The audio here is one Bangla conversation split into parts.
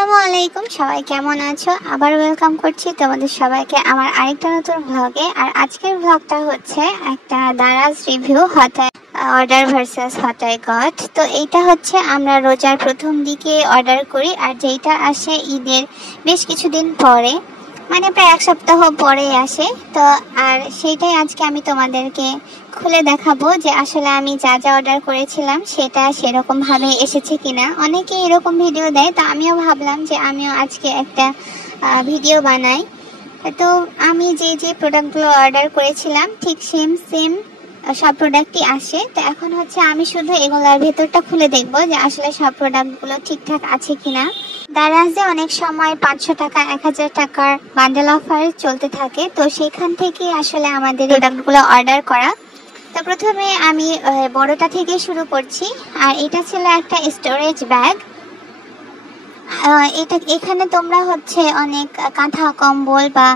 আসসালামু আলাইকুম, সবাই কেমন আছো? আবার ওয়েলকাম করছি তোমাদের সবাইকে আমার আরেকটা নতুন ব্লগে। আর আজকের ব্লগটা হচ্ছে একটা দারাজ রিভিউ, হঠাৎ অর্ডার ভার্সেস হঠাৎ গট। তো এইটা হচ্ছে আমরা রোজার প্রথম দিকে অর্ডার করি, আর যেইটা আসে ঈদের বেশ কিছুদিন পরে, মানে প্রায় এক সপ্তাহ পরে আসে। তো আর সেইটাই আজকে আমি তোমাদেরকে খুলে দেখাবো যে আসলে আমি যা যা অর্ডার করেছিলাম সেটা সেরকম ভাবে এসেছে কিনা। অনেকে এরকম ভিডিও দেয়, তো আমিও ভাবলাম যে আমিও আজকে একটা ভিডিও বানাই। তো আমি যে প্রোডাক্টগুলো অর্ডার করেছিলাম ঠিক সেম সব প্রোডাক্টই আসে। তো এখন হচ্ছে আমি শুধু এগুলোর ভেতরটা খুলে দেখবো যে আসলে সব প্রোডাক্টগুলো ঠিকঠাক আছে কিনা। দারাজে অনেক সময় 500 টাকা 1000 টাকার বান্ডেল অফার চলতে থাকে, তো সেখান থেকে আসলে আমাদের প্রোডাক্টগুলো অর্ডার করা। তো প্রথমে আমি বড়টা থেকে শুরু করছি। আর এটা ছিল একটা স্টোরেজ ব্যাগ। এখানে তোমরা হচ্ছে অনেক কাঁথা কম্বল বা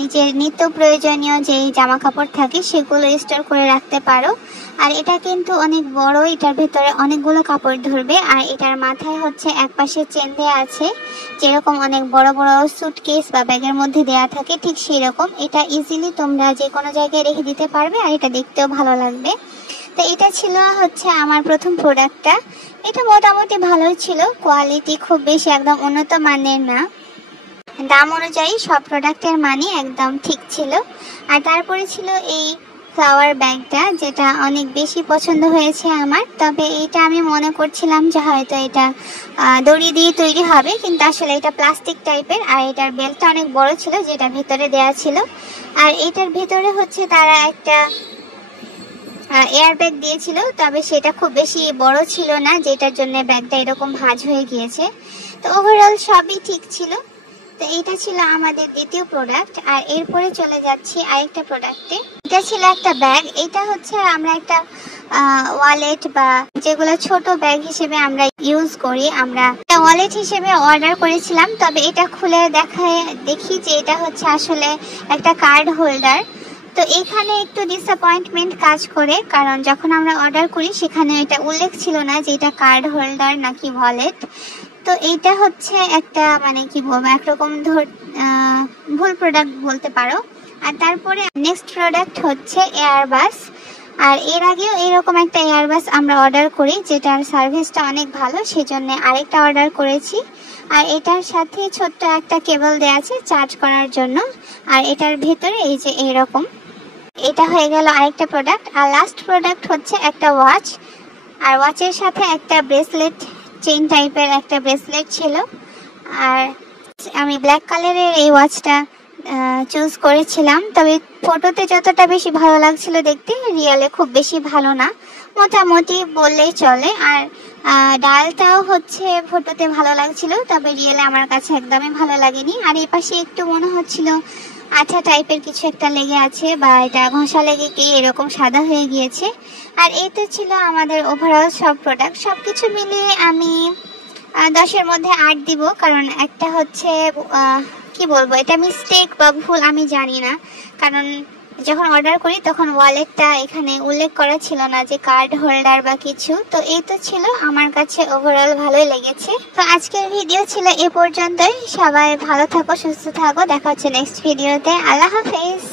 নিজের নিত্য প্রয়োজনীয় যেই জামা কাপড় থাকে সেগুলো স্টোর করে রাখতে পারো। আর এটা কিন্তু অনেক বড়, এটার ভেতরে অনেকগুলো কাপড় ধরবে। আর এটার মাথায় হচ্ছে একপাশে চেন দেওয়া আছে, যেরকম অনেক বড় বড় সুটকেস বা ব্যাগের মধ্যে দেওয়া থাকে ঠিক সেই রকম। এটা ইজিলি তোমরা যে কোনো জায়গায় রেখে দিতে পারবে, আর এটা দেখতেও ভালো লাগবে। তো এটা ছিল হচ্ছে আমার প্রথম প্রোডাক্টটা। এটা মোটামুটি ভালোই ছিল, কোয়ালিটি খুব বেশি একদম উন্নত মানের না, দাম অনুযায়ী সব প্রোডাক্টের মানই একদম ঠিক ছিল। আর তারপরে ছিল এই ফ্লাওয়ার ব্যাগটা, যেটা অনেক বেশি পছন্দ হয়েছে আমার। তবে এটা আমি মনে করছিলাম যে হয়তো এটা দড়ি দিয়ে তৈরি হবে, কিন্তু আসলে এটা প্লাস্টিক টাইপের। আর এটার বেল্টটা অনেক বড় ছিল, যেটা ভেতরে দেয়া ছিল। আর এটার ভেতরে হচ্ছে তারা একটা এয়ার ব্যাগ দিয়েছিল, তবে সেটা খুব বেশি বড় ছিল না, যেটার জন্য ব্যাগটা এরকম ভাঁজ হয়ে গিয়েছে। তো ওভারঅল সবই ঠিক ছিল। তো এটা ছিল আমাদের দ্বিতীয় প্রোডাক্ট। আর এরপরে চলে যাচ্ছি আরেকটা প্রোডাক্টে। এটা ছিল একটা ব্যাগ। এটা হচ্ছে আমরা একটা ওয়ালেট বা যেগুলো ছোট ব্যাগ হিসেবে আমরা ইউজ করি, আমরা ওয়ালেট হিসেবে অর্ডার করেছিলাম। তবে এটা খুলে দেখি যে এটা হচ্ছে আসলে একটা কার্ড হোল্ডার। তো এখানে একটু ডিসঅ্যাপয়েন্টমেন্ট কাজ করে, কারণ যখন আমরা অর্ডার করি সেখানে এটা উল্লেখ ছিল না যে এটা কার্ড হোল্ডার নাকি ওয়ালেট। তো এইটা হচ্ছে একটা মানে কি বলবো, একরকম ভুল প্রোডাক্ট বলতে পারো। আর তারপরে নেক্সট প্রোডাক্ট হচ্ছে এয়ারবাস। আর এর আগেও এরকম একটা এয়ারবাস আমরা অর্ডার করি, যেটার সার্ভিসটা অনেক ভালো, সেজন্য আরেকটা অর্ডার করেছি। আর এটার সাথে ছোট্ট একটা কেবল দেওয়া আছে চার্জ করার জন্য। আর এটার ভেতরে এই যে এইরকম। এটা হয়ে গেল আরেকটা প্রোডাক্ট। আর লাস্ট প্রোডাক্ট হচ্ছে একটা ওয়াচ। আর ওয়াচের সাথে একটা ব্রেসলেট, চেইন টাইপের একটা ব্রেসলেট ছিল। আর আমি ব্ল্যাক কালারের এই ওয়াচটা চুজ করেছিলাম। তবে ফটোতে যতটা বেশি ভালো লাগছিল দেখতে, রিয়েলে খুব বেশি ভালো না, মোটামুটি বললেই চলে। আর ডায়ালটাও হচ্ছে ফটোতে ভালো লাগছিল, তবে রিয়েলে আমার কাছে একদমই ভালো লাগেনি। আর এই পাশে একটু মনে হচ্ছিল আঠা টাইপের কিছু একটা লেগে আছে, বা এটা ঘষা লেগে কি এরকম সাদা হয়ে গিয়েছে। আর এই তো ছিল আমাদের ওভারঅল সব প্রোডাক্ট। সব কিছু মিলিয়ে আমি 10-এর মধ্যে 8 দিব, কারণ একটা হচ্ছে কি বলবো, এটা মিস্টেক বা ভুল আমি জানি না। কারণ যখন অর্ডার করি তখন ওয়ালেটটা এখানে উল্লেখ করা ছিল না যে কার্ড হোল্ডার বা কিছু। তো এই তো ছিল, আমার কাছে ওভারঅল ভালোই লেগেছে। তো আজকের ভিডিও ছিল এ পর্যন্তই। সবাই ভালো থাকো, সুস্থ থাকো, দেখা হচ্ছে নেক্সট ভিডিওতে। আল্লাহ হাফেজ।